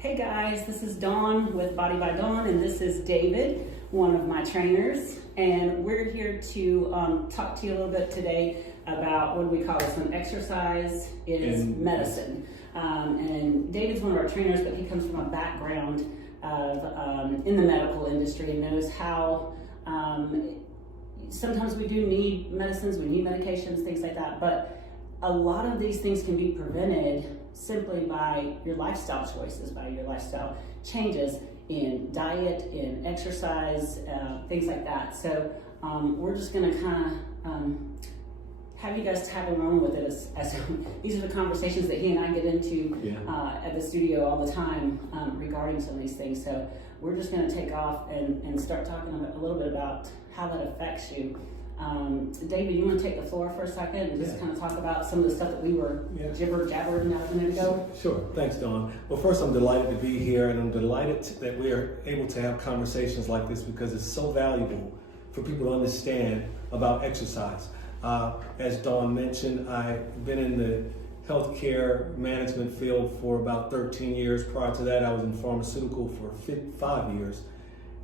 Hey guys, this is Dawn with Body by Dawn, and this is David, one of my trainers, and we're here to talk to you a little bit today about what we call this one, exercise is medicine. And David's one of our trainers, but he comes from a background of in the medical industry and knows how sometimes we do need medicines, we need medications, things like that, but a lot of these things can be prevented simply by your lifestyle choices, by your lifestyle changes in diet, in exercise, things like that. So we're just going to kind of have you guys tag along with it as these are the conversations that he and I get into at the studio all the time regarding some of these things. So we're just going to take off and start talking a little bit about how that affects you. David, you want to take the floor for a second and just kind of talk about some of the stuff that we were jibber-jabbering out a minute ago? Sure. Thanks, Dawn. Well, first, I'm delighted to be here, and I'm delighted that we are able to have conversations like this because it's so valuable for people to understand about exercise. As Dawn mentioned, I've been in the healthcare management field for about 13 years. Prior to that, I was in pharmaceutical for 5 years.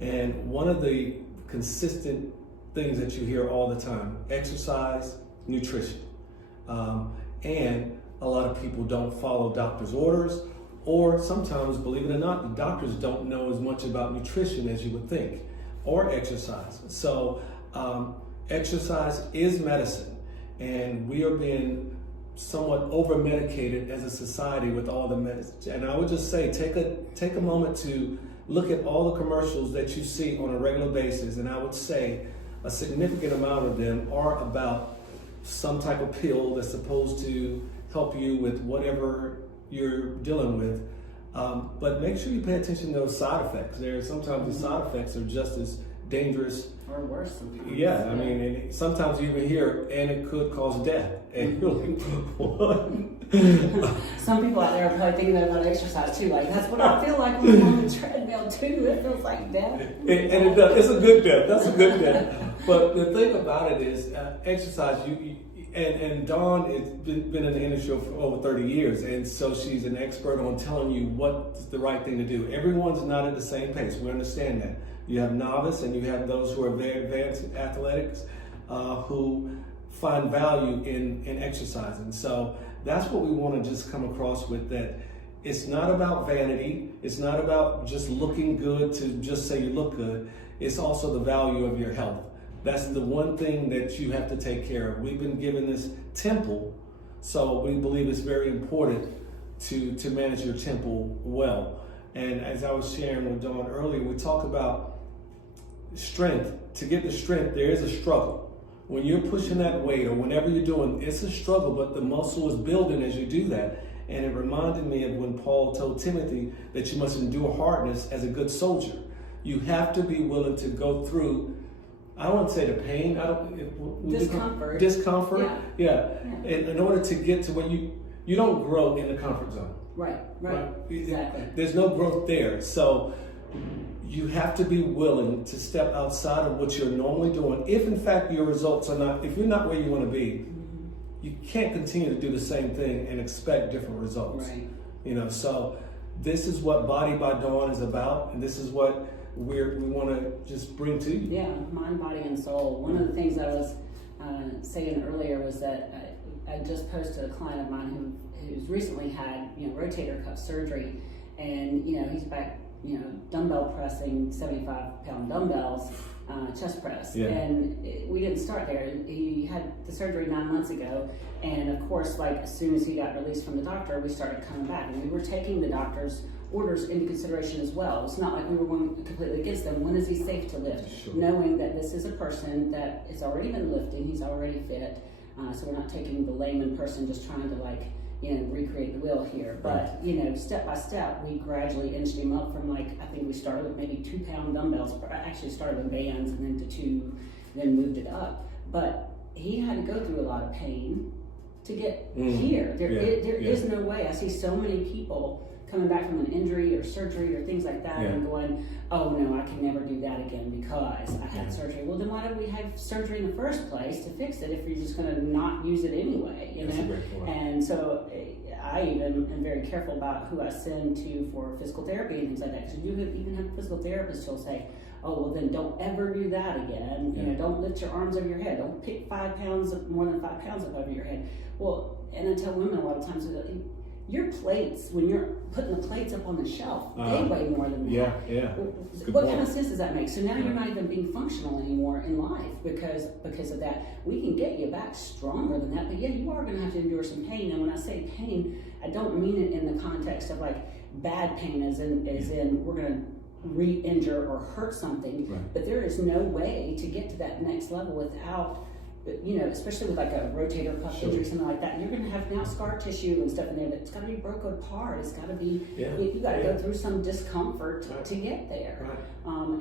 And one of the consistent things that you hear all the time: exercise, nutrition. And a lot of people don't follow doctor's orders, or sometimes, believe it or not, the doctors don't know as much about nutrition as you would think, or exercise. So exercise is medicine, and we are being somewhat over-medicated as a society with all the medicine. And I would just say, take a moment to look at all the commercials that you see on a regular basis, and I would say a significant amount of them are about some type of pill that's supposed to help you with whatever you're dealing with. But make sure you pay attention to those side effects. Sometimes the side effects are just as dangerous. Or worse sometimes. Yeah, I mean, and sometimes you even hear, and it could cause death. And you're like, what? Some people out there are probably thinking that about exercise too. Like, that's what I feel like when I'm on the treadmill too. It feels like death. And it does. It's a good death. That's a good death. But the thing about it is, exercise, and Dawn has been in the industry for over 30 years, and so she's an expert on telling you what's the right thing to do. Everyone's not at the same pace. We understand that. You have novice, and you have those who are very advanced athletics who find value in exercising. So that's what we want to just come across with, that it's not about vanity. It's not about just looking good to just say you look good. It's also the value of your health. That's the one thing that you have to take care of. We've been given this temple, so we believe it's very important to manage your temple well. And as I was sharing with Dawn earlier, we talk about strength. To get the strength, there is a struggle. When you're pushing that weight or whenever you're doing, it's a struggle, but the muscle is building as you do that. And it reminded me of when Paul told Timothy that you must endure hardness as a good soldier. You have to be willing to go through, I don't want to say the pain, discomfort. Discomfort, yeah. In order to get to where you don't grow in the comfort zone. Right, exactly. There's no growth there. So you have to be willing to step outside of what you're normally doing. If in fact your results are not, if you're not where you want to be, you can't continue to do the same thing and expect different results. Right. So this is what Body by Dawn is about, and this is what we want to just bring to you. Yeah, mind, body, and soul. One of the things I was saying earlier was that I just posted a client of mine who's recently had rotator cuff surgery, and he's back dumbbell pressing 75-pound dumbbells, chest press. Yeah. And we didn't start there. He had the surgery 9 months ago, and of course, like as soon as he got released from the doctor, we started coming back, and we were taking the doctor's orders into consideration as well. It's not like we were going completely against them. When is he safe to lift? Sure. Knowing that this is a person that has already been lifting, he's already fit, so we're not taking the layman person just trying to recreate the wheel here. But step by step, we gradually inched him up from I think we started with maybe 2-pound dumbbells. Actually started with bands and then to 2, then moved it up. But he had to go through a lot of pain to get here. There is no way. I see so many people coming back from an injury or surgery or things like that and going, oh no, I can never do that again because I had surgery. Well, then why did we have surgery in the first place to fix it if you're just going to not use it anyway? That's a great point. And so I even am very careful about who I send to for physical therapy and things like that. Because you even have physical therapists who'll say, oh, well, then don't ever do that again. You know, don't lift your arms over your head. Don't pick 5 pounds, more than 5 pounds up over your head. Well, and I tell women a lot of times, your plates, when you're putting the plates up on the shelf, they weigh more than that. Yeah. What kind of sense does that make? So now you're not even being functional anymore in life because of that. We can get you back stronger than that, but yeah, you are going to have to endure some pain. And when I say pain, I don't mean it in the context of like bad pain, as in we're going to re-injure or hurt something. Right. But there is no way to get to that next level without, you know, especially with like a rotator cuff injury, something like that, you're going to have now scar tissue and stuff in there that's got to be broken apart. It's got to be, you got to go through some discomfort to get there. Right.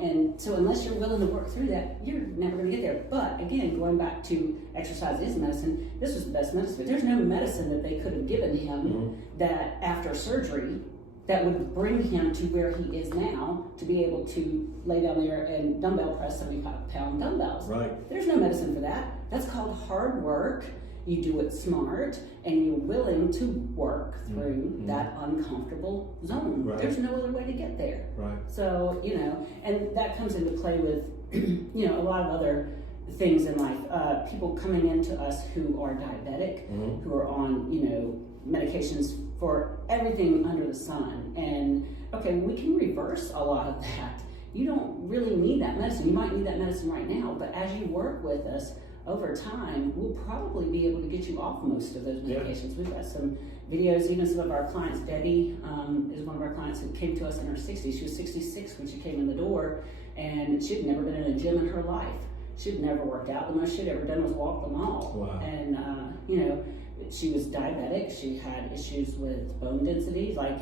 And so unless you're willing to work through that, you're never going to get there. But again, going back to exercise is medicine, this was the best medicine. But there's no medicine that they could have given him that after surgery that would bring him to where he is now to be able to lay down there and dumbbell press 75-pound dumbbells. Right. There's no medicine for that. That's called hard work. You do it smart, and you're willing to work through that uncomfortable zone. Right. There's no other way to get there. Right. So, you know, and that comes into play with, you know, a lot of other things in life. People coming into us who are diabetic, who are on, you know, medications for everything under the sun. And okay, we can reverse a lot of that. You don't really need that medicine. You might need that medicine right now, but as you work with us over time, we'll probably be able to get you off most of those medications. We've got some videos, even some of our clients. Debbie is one of our clients who came to us in her 60s. She was 66 when she came in the door, and she'd never been in a gym in her life. She'd never worked out. The most she'd ever done was walk the mall. Wow. And, you know, she was diabetic. She had issues with bone density, like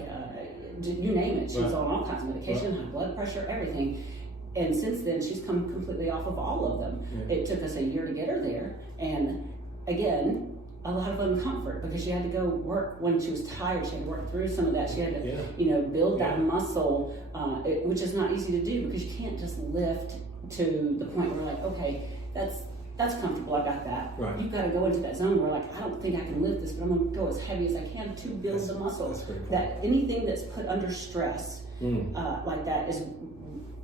you name it. She was on all kinds of medication, high blood pressure, everything. And since then, she's come completely off of all of them. It took us a year to get her there. And again, a lot of uncomfort because she had to go work when she was tired. She had to work through some of that. She had to, you know, build that muscle, which is not easy to do because you can't just lift to the point where like, okay, that's comfortable, I got that. Right. You've got to go into that zone where like, I don't think I can lift this, but I'm going to go as heavy as I can to build the muscle. That anything that's put under stress like that is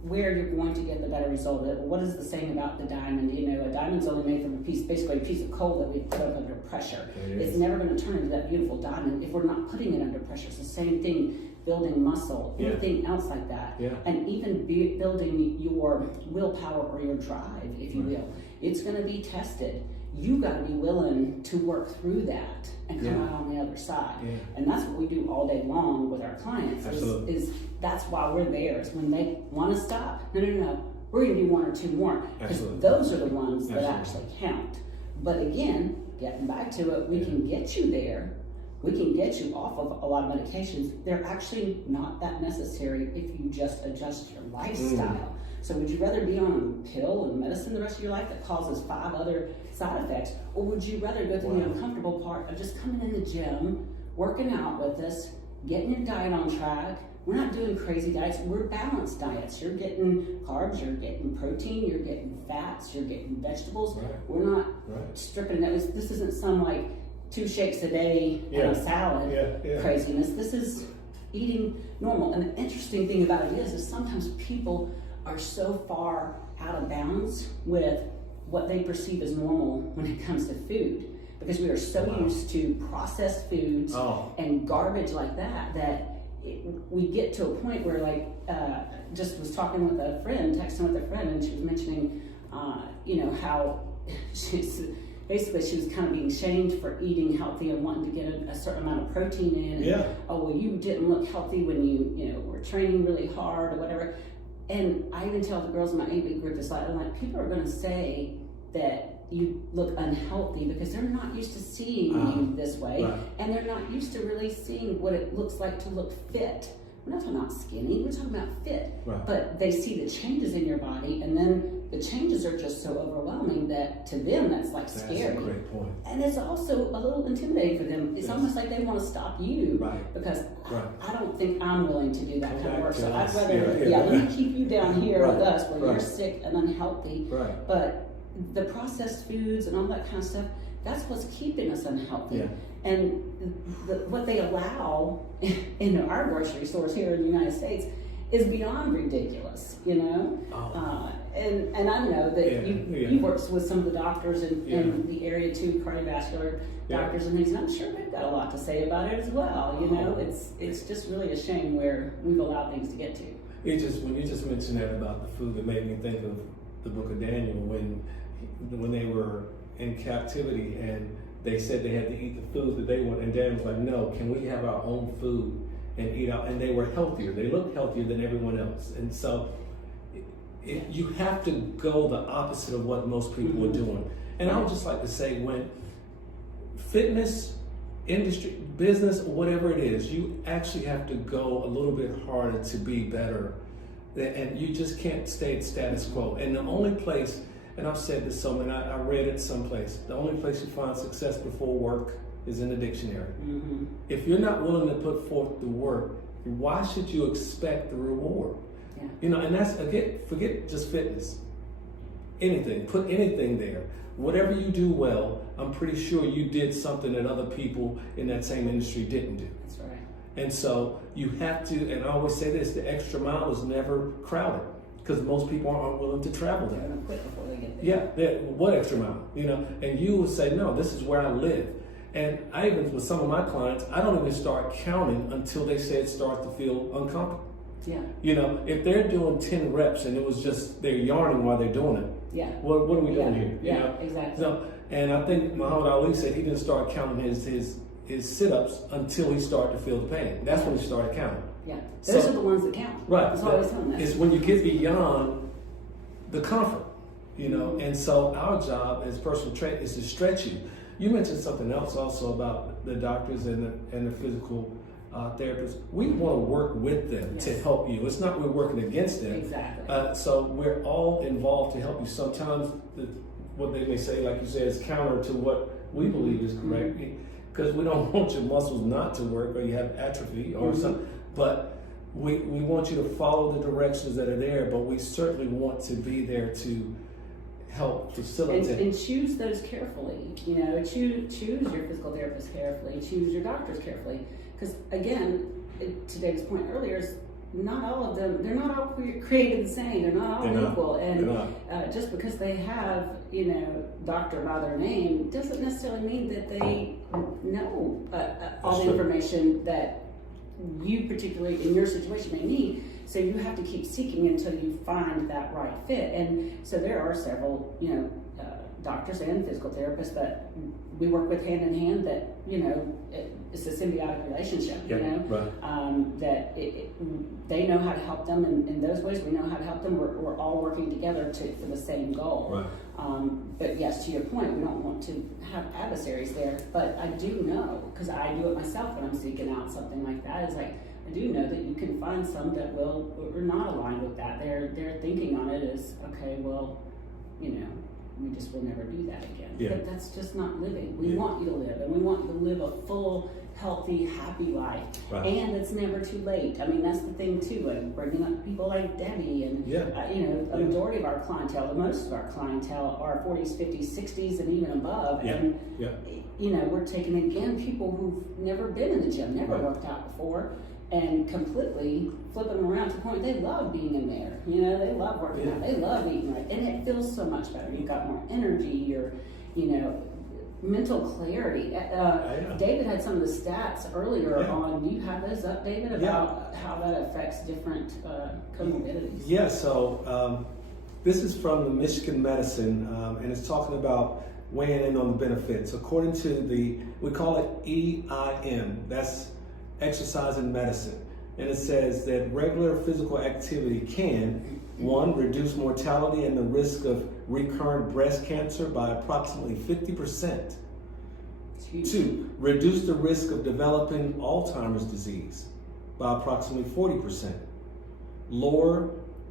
where you're going to get the better result. What is the saying about the diamond? You know, a diamond's only made from basically a piece of coal that we put up under pressure. It's never going to turn into that beautiful diamond if we're not putting it under pressure. It's the same thing, building muscle, anything else like that. And even building your willpower or your drive, if you will. It's going to be tested. You got to be willing to work through that and come out on the other side. And that's what we do all day long with our clients. Is that's why we're there. Is when they want to stop. No. We're going to do 1 or 2 more because those are the ones that actually count. But again, getting back to it, we can get you there. We can get you off of a lot of medications. They're actually not that necessary if you just adjust your lifestyle. So would you rather be on a pill and medicine the rest of your life that causes 5 other side effects? Or would you rather go through the uncomfortable part of just coming in the gym, working out with us, getting your diet on track? We're not doing crazy diets, we're balanced diets. You're getting carbs, you're getting protein, you're getting fats, you're getting vegetables. We're not stripping that. This isn't some like 2 shakes a day and a salad craziness. This is eating normal. And the interesting thing about it is sometimes people are so far out of bounds with what they perceive as normal when it comes to food, because we are so used to processed foods and garbage like that we get to a point where like just was talking with a friend, texting with a friend, and she was mentioning you know, how she's basically she was kind of being shamed for eating healthy and wanting to get a certain amount of protein in. And, oh, well, you didn't look healthy when you know, were training really hard or whatever. And I even tell the girls in my 8-week group, it's like people are going to say that you look unhealthy because they're not used to seeing you this way, and they're not used to really seeing what it looks like to look fit. We're not talking about skinny, we're talking about fit. But they see the changes in your body, and then the changes are just so overwhelming that to them that's like scary. That's a great point. And it's also a little intimidating for them. It's almost like they want to stop you because I don't think I'm willing to do that kind of work. So I'd rather, let me keep you down here with us where you're sick and unhealthy. But the processed foods and all that kind of stuff, that's what's keeping us unhealthy. And what they allow in our grocery stores here in the United States is beyond ridiculous, you know? Oh. And I know that you worked with some of the doctors in the area too, cardiovascular doctors and things, and I'm sure they've got a lot to say about it as well, you know? It's just really a shame where we've allowed things to get to. When you just mentioned that about the food, it made me think of the book of Daniel when they were in captivity and they said they had to eat the food that they want, and Daniel was like, no, can we have our own food and eat out? And they were healthier. They looked healthier than everyone else. And so you have to go the opposite of what most people are doing. And I would just like to say, when fitness, industry, business, whatever it is, you actually have to go a little bit harder to be better. And you just can't stay at status quo. And the only place, and I've said this somewhere, and I read it someplace, the only place you find success before work is in the dictionary. Mm-hmm. If you're not willing to put forth the work, why should you expect the reward? Yeah. You know, and that's, again, forget just fitness. Anything, put anything there. Whatever you do well, I'm pretty sure you did something that other people in that same industry didn't do. That's right. And so you have to, and I always say this, the extra mile is never crowded because most people aren't willing to travel that. They're going to quit before they get there. Yeah, what extra mile, you know? And you would say, no, this is where I live. And I even, with some of my clients, I don't even start counting until they say it starts to feel uncomfortable. Yeah. You know, if they're doing 10 reps and it was just, they're yarning while they're doing it. Yeah. What are we doing here? Yeah, you know? exactly. So, and I think Muhammad Ali said he didn't start counting his sit-ups until he started to feel the pain. That's when he started counting. Yeah. Those are the ones that count. Right. That's always telling that. It's when you get beyond the comfort, you know. And so our job as personal trainer is to stretch you. You mentioned something else also about the doctors and the physical therapists. We want to work with them to help you. It's not we're working against them. Exactly. So we're all involved to help you. Sometimes what they may say, like you said, is counter to what we believe is correct, because we don't want your muscles not to work or you have atrophy or something. But we want you to follow the directions that are there, but we certainly want to be there to help facilitate. And choose those carefully. You know, choose your physical therapist carefully. Choose your doctors carefully. Because again, to David's point earlier, is not all of them. They're not all created the same. They're not all equal. And just because they have, you know, doctor by their name doesn't necessarily mean that they know all the information that you particularly in your situation may need. So you have to keep seeking until you find that right fit. And so there are several, you know, doctors and physical therapists that we work with hand in hand that, you know, it's a symbiotic relationship, you know, right. That they know how to help them in those ways. We know how to help them. We're all working together for the same goal. Right. But yes, to your point, we don't want to have adversaries there. But I do know, because I do it myself when I'm seeking out something like that, is like, I do know that you can find some that are not aligned with that. They're thinking on it as, okay, well, you know, we just will never do that again. Yeah. But that's just not living. We want you to live, and we want you to live a full, healthy, happy life. Right. And it's never too late. I mean, that's the thing too, like bringing up people like Debbie and, you know, a majority of our clientele, most of our clientele are 40s, 50s, 60s, and even above. And, you know, we're taking again people who've never been in the gym, never worked out before, and completely flipping them around to the point they love being in there. You know, they love working out, they love eating right, and it feels so much better. You've got more energy, you're, you know, mental clarity. David had some of the stats earlier on. Do you have those up, David, about how that affects different comorbidities? Yeah, so this is from the Michigan Medicine, and it's talking about weighing in on the benefits. According to we call it EIM, that's exercise in medicine. And it says that regular physical activity can, 1, reduce mortality and the risk of recurrent breast cancer by approximately 50%. 2, reduce the risk of developing Alzheimer's disease by approximately 40%. Lower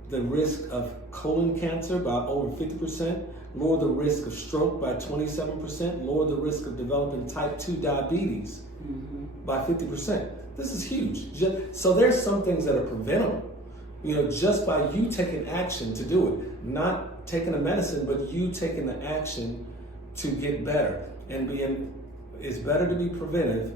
the risk of colon cancer by over 50%. Lower the risk of stroke by 27%. Lower the risk of developing type 2 diabetes by 50%. This is huge. So there's some things that are preventable, you know, just by you taking action to do it. Not taking the medicine, but you taking the action to get better and being it's better to be preventive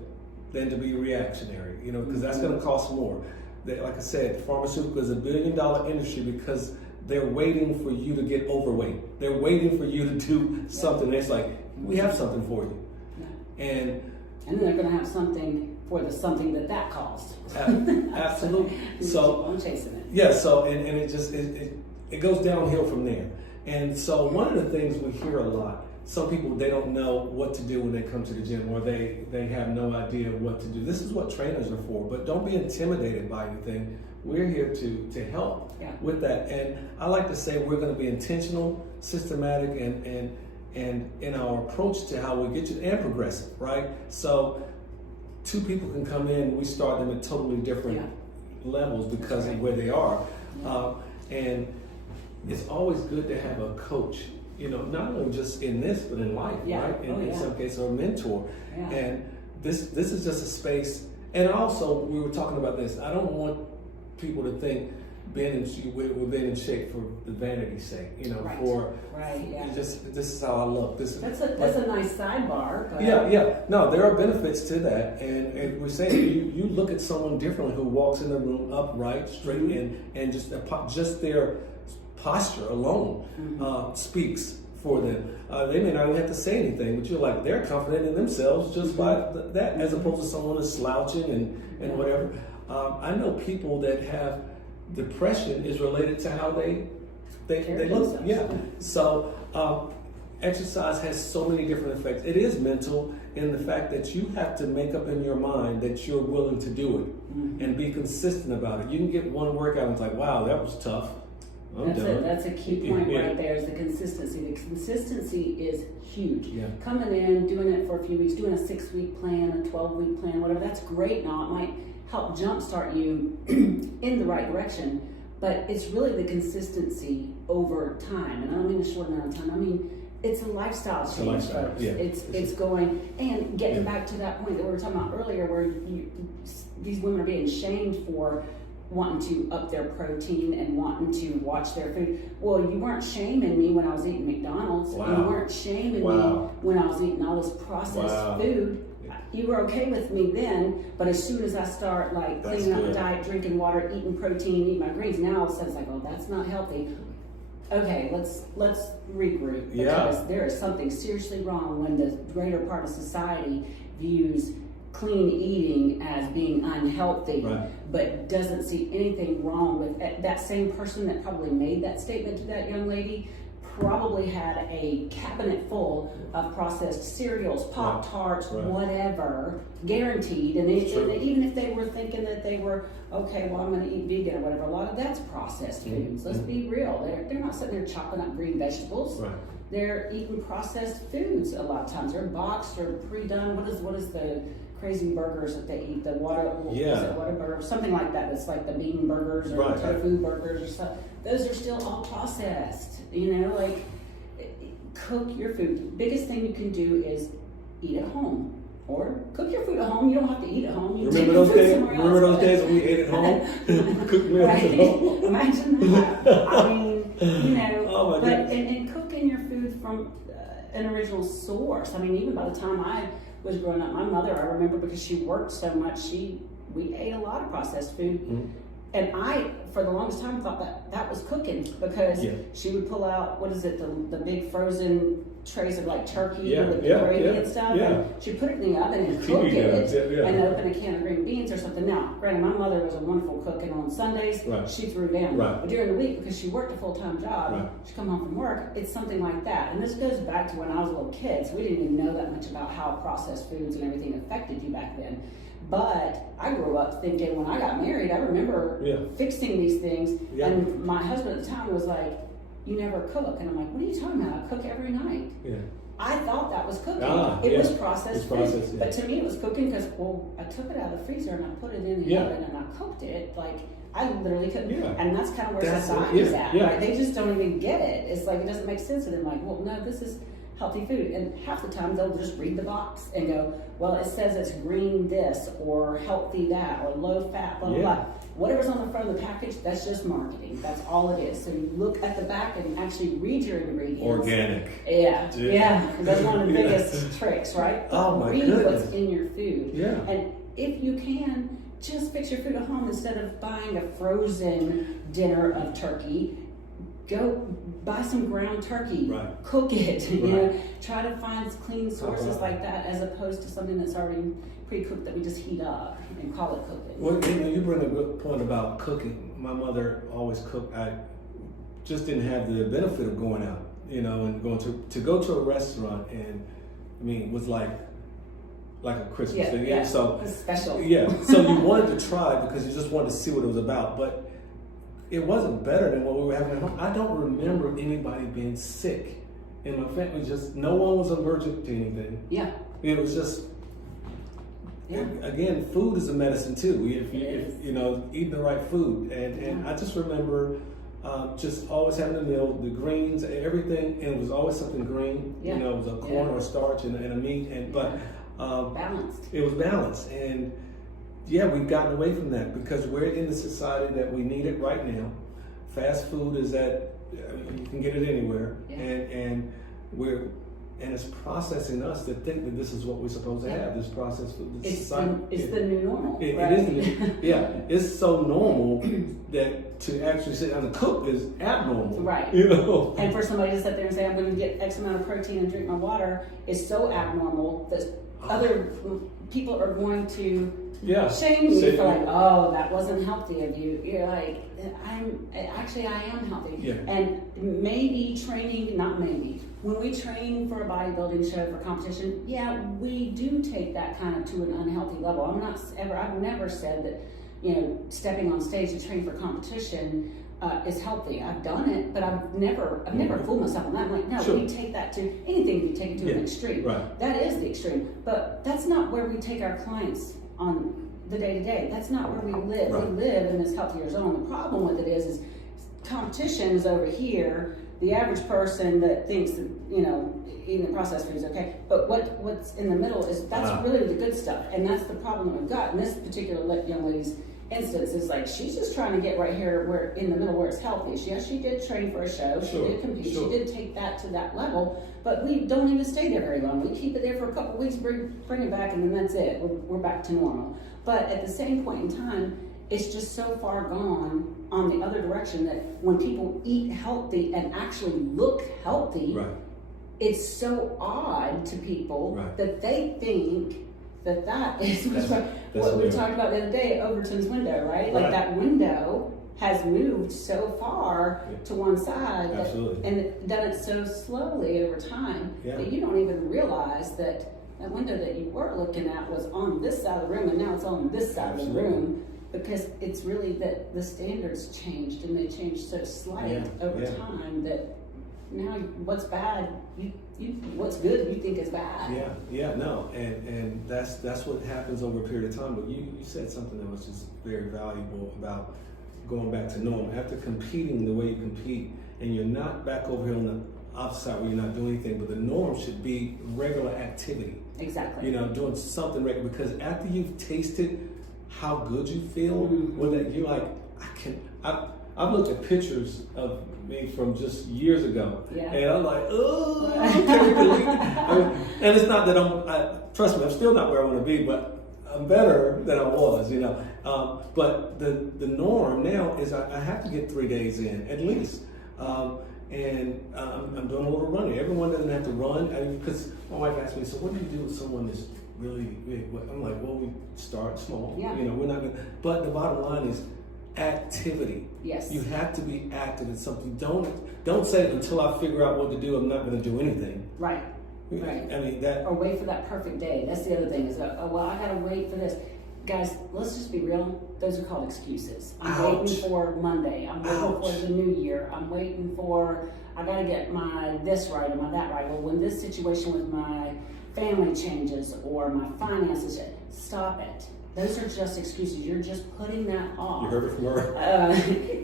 than to be reactionary, you know, because that's going to cost more. Like I said, pharmaceutical is $1 billion industry because they're waiting for you to get overweight. They're waiting for you to do something. And it's like, we have something for you. Yeah. And then they're going to have something for the something that caused. Absolutely. So I'm chasing it. Yeah. So and it just it goes downhill from there. And so one of the things we hear a lot, some people, they don't know what to do when they come to the gym, or they have no idea what to do. This is what trainers are for, but don't be intimidated by anything. We're here to help with that. And I like to say we're going to be intentional, systematic, and in our approach to how we get you, and progressive, right? So two people can come in, we start them at totally different levels because of where they are. And it's always good to have a coach, you know, not only just in this, but in life, right? In some cases, or a mentor. And this is just a space. And also, we were talking about this. I don't want people to think we're being in shape for the vanity's sake, you know. Just this is how I look. That's a nice sidebar. But No, there are benefits to that, and we're saying you look at someone differently who walks in the room upright, straight, and just their posture alone speaks for them. They may not even have to say anything, but you're like, they're confident in themselves just by that, as opposed to someone who's slouching and whatever. I know people that have depression is related to how they look. So exercise has so many different effects. It is mental in the fact that you have to make up in your mind that you're willing to do it and be consistent about it. You can get one workout and it's like, wow, that was tough. That's a key point right there, is the consistency. The consistency is huge. Coming in, doing it for a few weeks, doing a 6-week plan, a 12-week plan, whatever, that's great. Now, it might help jumpstart you in the right direction, but it's really the consistency over time. And I don't mean a short amount of time. I mean, it's a lifestyle change, folks. It's going, and getting back to that point that we were talking about earlier, where these women are being shamed for wanting to up their protein and wanting to watch their food. Well, you weren't shaming me when I was eating McDonald's. You weren't shaming me when I was eating all this processed food. You were okay with me then, but as soon as I start like cleaning up my diet, drinking water, eating protein, eating my greens, now all of a sudden it's like, oh, that's not healthy. Okay, let's regroup, because there is something seriously wrong when the greater part of society views clean eating as being unhealthy, but doesn't see anything wrong with it. That same person that probably made that statement to that young lady probably had a cabinet full of processed cereals, Pop-Tarts, whatever, guaranteed. And even if they were thinking that they were, okay, well, I'm going to eat vegan or whatever, a lot of that's processed foods. Let's be real. They're not sitting there chopping up green vegetables. They're eating processed foods a lot of times. They're boxed or pre-done. What is the crazy burgers that they eat? The Whataburger, something like that. It's like the bean burgers or tofu burgers or stuff. Those are still all processed. You know, like, cook your food. The biggest thing you can do is eat at home. Or cook your food at home. You don't have to eat at home. You remember those days when we ate at home? Cook meals at home. Imagine that. I mean, you know, oh my goodness. And cooking your food from an original source. I mean, even by the time I was growing up, my mother, I remember, because she worked so much, we ate a lot of processed food. And I, for the longest time, thought that was cooking, because she would pull out, the big frozen trays of like turkey with the gravy and stuff. And she'd put it in the oven and cook it and open a can of green beans or something. Now, granted, my mother was a wonderful cook, and on Sundays, she threw down. But during the week, because she worked a full-time job, she'd come home from work, it's something like that. And this goes back to when I was a little kid, so we didn't even know that much about how processed foods and everything affected you back then. But I grew up thinking, when I got married, I remember fixing these things. And my husband at the time was like, you never cook. And I'm like, what are you talking about? I cook every night. I thought that was cooking. It was processed food. But to me, it was cooking because, well, I took it out of the freezer and I put it in the oven and I cooked it. Like, I literally couldn't. And that's kind of where society's at. Right? They just don't even get it. It's like, it doesn't make sense to them. Like, well, no, this is healthy food. And half the time they'll just read the box and go, well, it says it's green this, or healthy that, or low fat, blah, blah, blah. Whatever's on the front of the package, that's just marketing. That's all it is. So you look at the back and actually read your ingredients. Organic. Yeah. That's one of the biggest tricks, right? Oh my read goodness. what's in your food. Yeah. And if you can, just fix your food at home instead of buying a frozen dinner of turkey. Go buy some ground turkey, right. Cook it, you right. know, try to find clean sources like that as opposed to something that's already pre-cooked that we just heat up and call it cooking. Well, you bring a good point about cooking. My mother always cooked. I just didn't have the benefit of going out, you know, and going to go to a restaurant, and I mean, it was like a Christmas thing. Yeah, so it's special. Yeah, so you wanted to try it because you just wanted to see what it was about, but it wasn't better than what we were having at home. I don't remember anybody being sick in my family. Just no one was allergic to anything. Yeah. It was just, again, food is a medicine too. If you know, eating the right food. And I just remember just always having a meal, the greens, everything, and it was always something green. Yeah. You know, it was a corn or a starch and a meat. But balanced. It was balanced. And yeah, we've gotten away from that because we're in the society that we need it right now. Fast food is you can get it anywhere, and it's processing us to think that this is what we're supposed to have. This processed food. It's the new normal. It right? is. It's so normal that to actually sit down and cook is abnormal. Right. You know. And for somebody to sit there and say, I'm going to get X amount of protein and drink my water is so abnormal that other people are going to shame you for like, oh, that wasn't healthy of you. You're like, I am healthy. Yeah. And maybe when we train for a bodybuilding show for competition, we do take that kind of to an unhealthy level. I've never said that, you know, stepping on stage to train for competition is healthy. I've done it, but I've never fooled myself on that. I'm like, no, we take that to anything. We take it to an extreme. Right. That is the extreme, but that's not where we take our clients on the day to day. That's not where we live. Right. We live in this healthier zone. The problem with it is competition is over here. The average person that thinks that, you know, eating the processed food is okay, but what's in the middle is really the good stuff, and that's the problem that we've got in this particular young lady's instance. Is like she's just trying to get right here where in the middle where it's healthy. She did train for a show. She did compete. She did take that to that level, but we don't even stay there very long. We keep it there for a couple of weeks, bring it back, and then that's it. We're back to normal. But at the same point in time, it's just so far gone on the other direction that when people eat healthy and actually look healthy, it's so odd to people that they think that is what we talked about the other day, Overton's window, right? Like that window has moved so far to one side and done it so slowly over time that you don't even realize that window that you were looking at was on this side of the room, and now it's on this side of the room, because it's really that the standards changed, and they changed so slight over time that now what's bad, what's good you think is bad. And that's what happens over a period of time. But you said something that was just very valuable about going back to normal. After competing the way you compete, and you're not back over here on the opposite side where you're not doing anything, but the norm should be regular activity. Exactly. You know, doing something regular, because after you've tasted how good you feel, when that you're like, I've looked at pictures of me from just years ago, and I'm like, oh, can we believe it? And it's not that trust me, I'm still not where I want to be, but I'm better than I was, you know. But the norm now is I have to get 3 days in at least. And I'm doing a little running. Everyone doesn't have to run. Because my wife asked me, so what do you do with someone that's really big? I'm like, well, we start small. You know, we're not going to. But the bottom line is activity. Yes. You have to be active in something. Don't say until I figure out what to do, I'm not going to do anything. Right. I mean that. Or wait for that perfect day. That's the other thing is, I got to wait for this. Guys, let's just be real. Those are called excuses. I'm waiting for Monday. I'm waiting for the new year. I'm waiting for, I got to get my this right or my that right. Well, when this situation with my family changes or my finances, stop it. Those are just excuses. You're just putting that off. You heard it from her.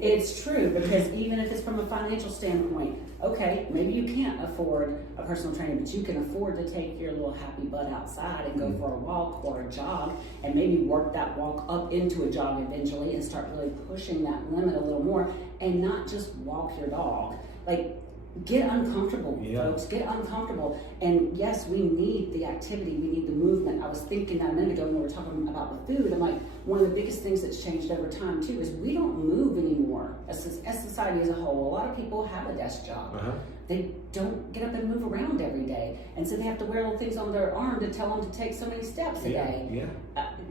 It's true, because even if it's from a financial standpoint, okay, maybe you can't afford a personal trainer, but you can afford to take your little happy butt outside and go for a walk or a jog, and maybe work that walk up into a jog eventually and start really pushing that limit a little more, and not just walk your dog. Like, get uncomfortable, folks. Get uncomfortable. And yes, we need the activity. We need the movement. I was thinking that a minute ago when we were talking about the food. I'm like, one of the biggest things that's changed over time too is we don't move anymore as society as a whole. A lot of people have a desk job. They don't get up and move around every day. And so they have to wear little things on their arm to tell them to take so many steps a day.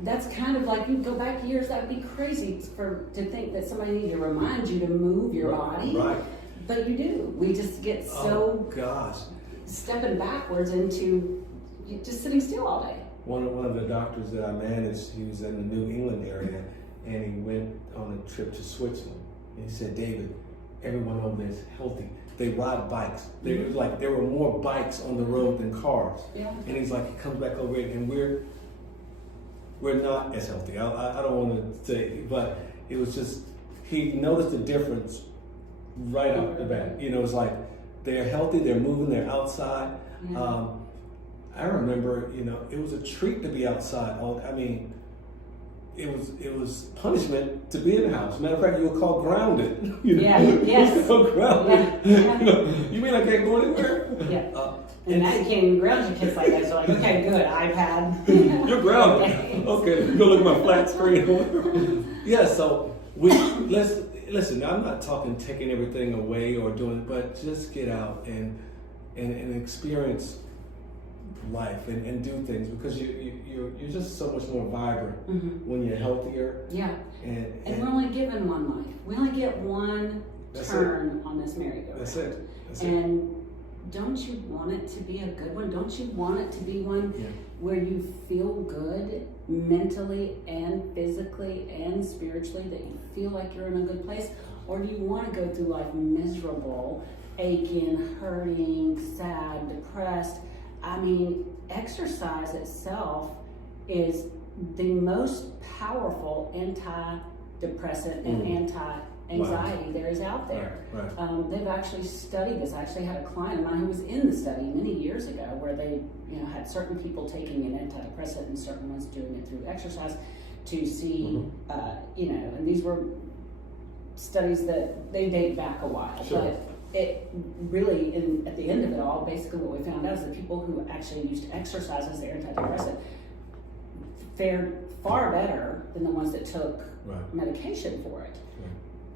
That's kind of like, you go back years, that would be crazy to think that somebody needed to remind you to move your body. Right. But you do. We just get so stepping backwards into just sitting still all day. One of the doctors that I managed, he was in the New England area, and he went on a trip to Switzerland. And he said, David, everyone over there is healthy. They ride bikes. There were more bikes on the road than cars. And he's like, he comes back over here, and we're not as healthy. I don't want to say, but it was just, he noticed the difference right off the bat. You know, it's like they're healthy, they're moving, they're outside. I remember, you know, it was a treat to be outside. I mean, it was punishment to be in the house. Matter of fact, you were called grounded. You know? You were called grounded. You know, you mean I can't go anywhere? And now you can't even ground your kids like that. So like, okay, good, iPad. You're grounded. Okay, go look at my flat screen. So listen, I'm not talking taking everything away or doing, but just get out and experience life and do things, because you're just so much more vibrant when you're healthier. And we're only given one life. We only get one turn on this merry-go-round. That's it. And don't you want it to be a good one? Don't you want it to be one where you feel good mentally and physically and spiritually, that you feel like you're in a good place? Or do you want to go through life miserable, aching, hurting, sad, depressed? I mean, exercise itself is the most powerful antidepressant and anti-anxiety there is out there. They've actually studied this. I actually had a client of mine who was in the study many years ago, where they, had certain people taking an antidepressant and certain ones doing it through exercise to see, and these were studies that they date back a while. But it really, at the end of it all, basically what we found out is that people who actually used exercise as their antidepressant fared far better than the ones that took medication for it.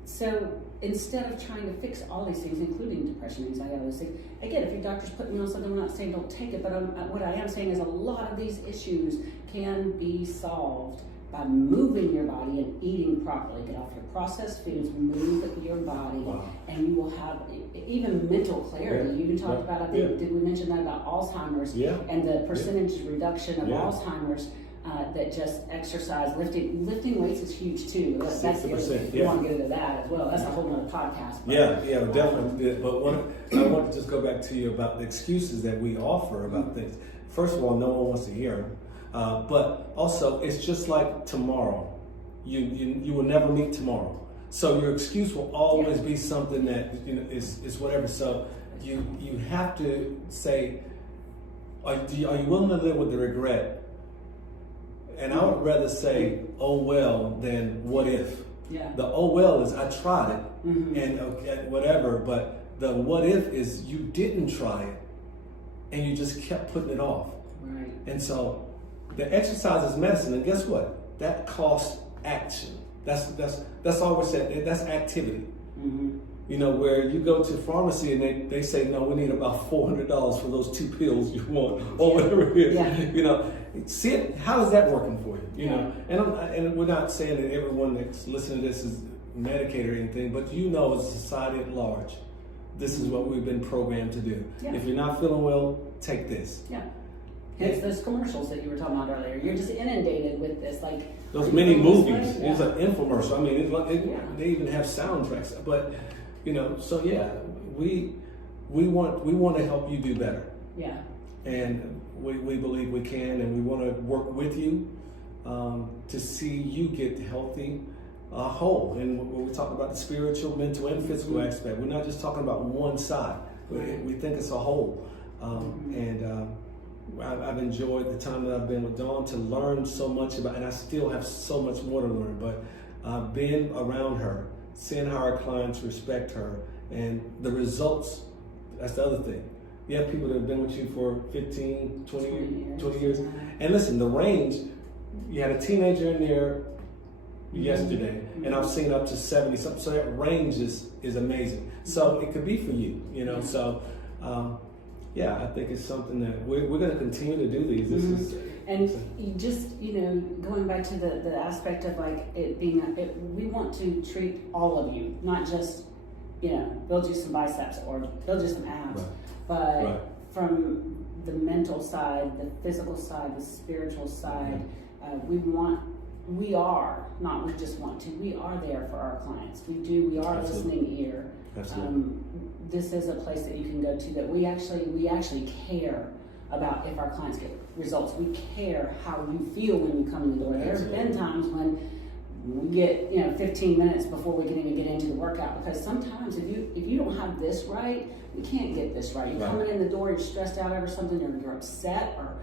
So instead of trying to fix all these things, including depression, anxiety, all those things, again, if your doctor's putting you on something, I'm not saying don't take it, but what I am saying is a lot of these issues can be solved by moving your body and eating properly. Get off your processed foods, move your body, and you will have even mental clarity. You even talked about, I think, did we mention that about Alzheimer's and the percentage reduction of Alzheimer's? That just exercise, lifting weights is huge too. That's 60%. You want to get into that as well. That's a whole other podcast. But, Definitely. But I want to just go back to you about the excuses that we offer about things. First of all, no one wants to hear them. But also, it's just like tomorrow. You will never meet tomorrow. So your excuse will always be something that is whatever. So you have to say, are you willing to live with the regret? And I would rather say, oh well, than what if. The oh well is I tried it and whatever, but the what if is you didn't try it and you just kept putting it off. And so the exercise is medicine, and guess what? That costs action. That's all we're saying. That's activity. Where you go to the pharmacy and they say, no, we need about $400 for those 2 pills you want, or whatever it is. See it. How is that working for you? You know, and we're not saying that everyone that's listening to this is medicated or anything, but as a society at large, this is what we've been programmed to do. If you're not feeling well, take this. It's those commercials that you were talking about earlier. You're just inundated with this, like those mini movies. It's an infomercial. I mean, they even have soundtracks. But we want to help you do better. And we believe we can, and we want to work with you to see you get healthy, whole. And when we talk about the spiritual, mental, and physical aspect, we're not just talking about one side. We think it's a whole. I've enjoyed the time that I've been with Dawn to learn so much about, and I still have so much more to learn, but being around her, seeing how our clients respect her, and the results, that's the other thing. You have people that have been with you for 15, 20 years. And listen, the range, you had a teenager in there yesterday, and I've seen up to 70 something. So that range is amazing. So it could be for you, you know. So I think it's something that we're going to continue to do these. This is, and you just, you know, going back to the aspect of like it being, we want to treat all of you, not just, you know, build you some biceps or build you some abs, but from the mental side, the physical side, the spiritual side, we are there for our clients. We are a listening ear. This is a place that you can go to that we actually care about if our clients get results. We care how you feel when you come in the door. There's been times when we get 15 minutes before we can even get into the workout, because sometimes if you don't have this right, we can't get this right. You're coming in the door, you're stressed out over something, or you're upset, or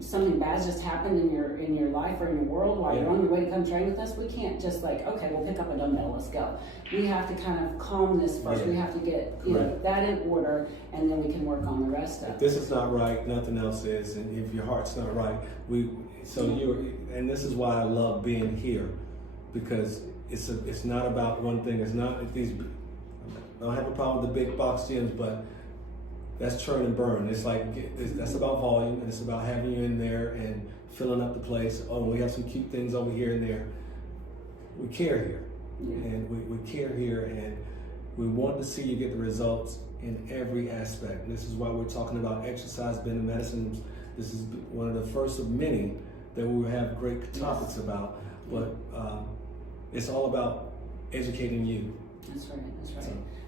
something bad just happened in your life or in your world while you're on your way to come train with us. We can't just like, okay, we'll pick up a dumbbell, let's go. We have to kind of calm this first. We have to get that in order, and then we can work on the rest of it. If this is not right, nothing else is. And if your heart's not right, and this is why I love being here, because it's not about one thing. It's not these. I don't have a problem with the big box gyms, but that's churn and burn. It's like that's about volume, and it's about having you in there and filling up the place. Oh, we have some cute things over here and there. We care here, and we care here, and we want to see you get the results in every aspect. And this is why we're talking about exercise being the medicine. This is one of the first of many that we will have great topics about, but it's all about educating you. That's right.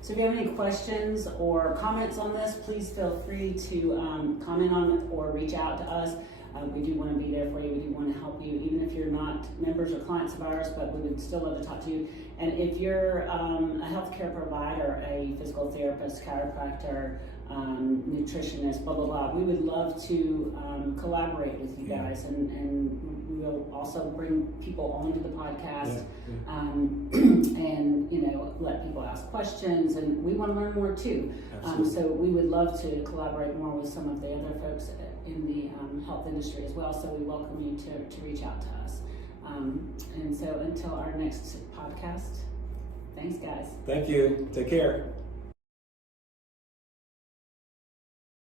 So if you have any questions or comments on this, please feel free to comment on it or reach out to us. We do want to be there for you. We do want to help you, even if you're not members or clients of ours, but we would still love to talk to you. And if you're a healthcare provider, a physical therapist, chiropractor, nutritionist, blah, blah, blah, we would love to collaborate with you guys. And we'll also bring people onto the podcast and, let people ask questions. And we want to learn more too. So we would love to collaborate more with some of the other folks in the health industry as well. So we welcome you to reach out to us. And so until our next podcast, thanks guys. Thank you. Take care.